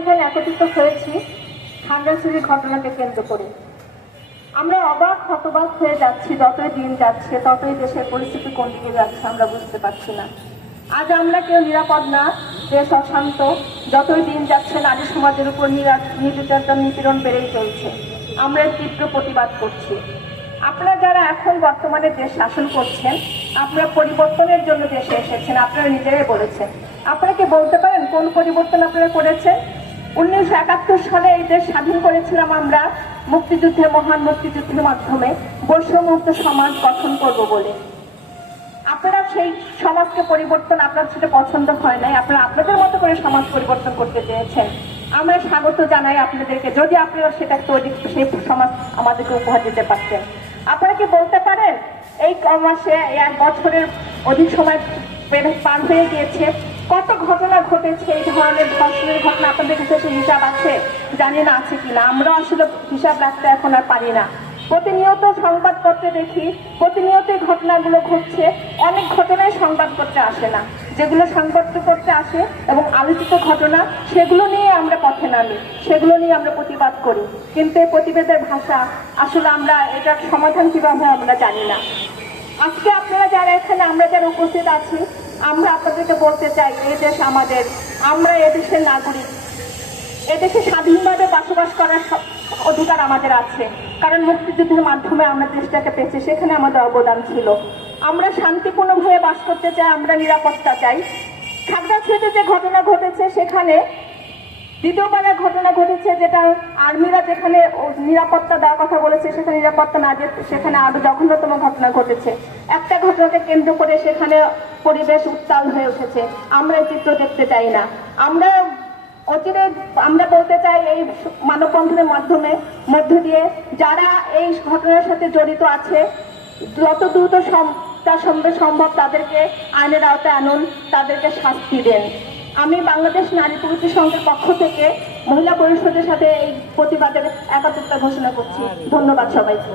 এখানে একত্রিত হয়েছি খাগড়াছড়ির ঘটনাকে কেন্দ্র করে। আমরা অবাক হতবাক হয়ে যাচ্ছি, যতই দিন যাচ্ছে ততই দেশের পরিস্থিতি কোন দিকে যাচ্ছে আমরা বুঝতে পারছি না। আজ আমরা কেউ নিরাপদ না, দেশ অশান্ত। যতই দিন যাচ্ছে নারী সমাজের উপর নির্যাতন নিপীড়ন বেড়েই চলছে। আমরা তীব্র প্রতিবাদ করছি। আপনারা যারা এখন বর্তমানে দেশ শাসন করছেন, আপনারা পরিবর্তনের জন্য দেশে এসেছেন, আপনারা নিজেরাই বলেছেন। আপনারা কি বলতে পারেন কোন পরিবর্তন আপনারা করেছেন? 1971 সালে এই দেশ স্বাধীন করেছিলাম আমরা মুক্তিযুদ্ধের, মহান মুক্তিযুদ্ধের মাধ্যমে বৈষম্যমুক্ত সমাজ গঠন করব বলে। আপনারা সেই সমাজকে পরিবর্তন, আপনার সেটা পছন্দ হয় নাই, আপনারা আপনাদের মতো করে সমাজ পরিবর্তন করতে চেয়েছেন। আমরা স্বাগত জানাই আপনাদেরকে, যদি আপনারা সেটা তৈরি, সেই সমাজ আমাদেরকে উপহার দিতে পারতেন। আপনারা কি বলতে পারেন এই মাসে 1 বছরের অধিক সময় পার হয়ে গিয়েছে, কত ঘটনা ঘটেছে? এই ধরনের ধর্ষণের ঘটনা আপনাদের কাছে সেই হিসাব আছে? জানি না আছে কিনা, আমরা আসলে হিসাব রাখতে এখন আর পারি না। প্রতিনিয়ত সংবাদপত্রে দেখি, প্রতিনিয়ত ঘটনাগুলো ঘটছে। অনেক ঘটনাই সংবাদপত্রে আসে না, যেগুলো সংবাদপত্রে আসে এবং আলোচিত ঘটনা, সেগুলো নিয়ে আমরা পথে নামি, সেগুলো নিয়ে আমরা প্রতিবাদ করি। কিন্তু এই প্রতিবাদের ভাষা আসলে আমরা এটার সমাধান কিভাবে আমরা জানি না। আজকে আপনারা যারা এখানে, আমরা যারা উপস্থিত আছি, আমরা আপনাদেরকে বলতে চাই, এই দেশ আমাদের, আমরা এদেশের নাগরিক। এদেশে স্বাধীনভাবে বসবাস করার অধিকার আমাদের আছে, কারণ মুক্তিযুদ্ধের মাধ্যমে আমরা দেশটাকে পেয়েছি, সেখানে আমাদের অবদান ছিল। আমরা শান্তিপূর্ণভাবে বাস করতে চাই, আমরা নিরাপত্তা চাই। খাগড়াছড়িতে যে ঘটনা ঘটেছে, সেখানে দ্বিতীয়বারের ঘটনা ঘটেছে, যেটা আর্মিরা যেখানে নিরাপত্তা দেওয়ার কথা বলেছে, সেখানে নিরাপত্তা না দিয়ে সেখানে আরো জঘন্যতম ঘটনা ঘটেছে। একটা ঘটনাকে কেন্দ্র করে সেখানে পরিবেশ উত্তাল হয়ে উঠেছে। আমরা এই চিত্র দেখতে চাই না। আমরা বলতে চাই, এই মানববন্ধনের মধ্য দিয়ে যারা এই ঘটনার সাথে জড়িত আছে, যত দ্রুত সম্ভব তাদেরকে আইনের আওতায় আনুন, তাদেরকে শাস্তি দেন। আমি বাংলাদেশ নারী পুরুষ সংঘের পক্ষ থেকে মহিলা পরিষদের সাথে এই প্রতিবাদের একাত্মতা ঘোষণা করছি। ধন্যবাদ সবাইকে।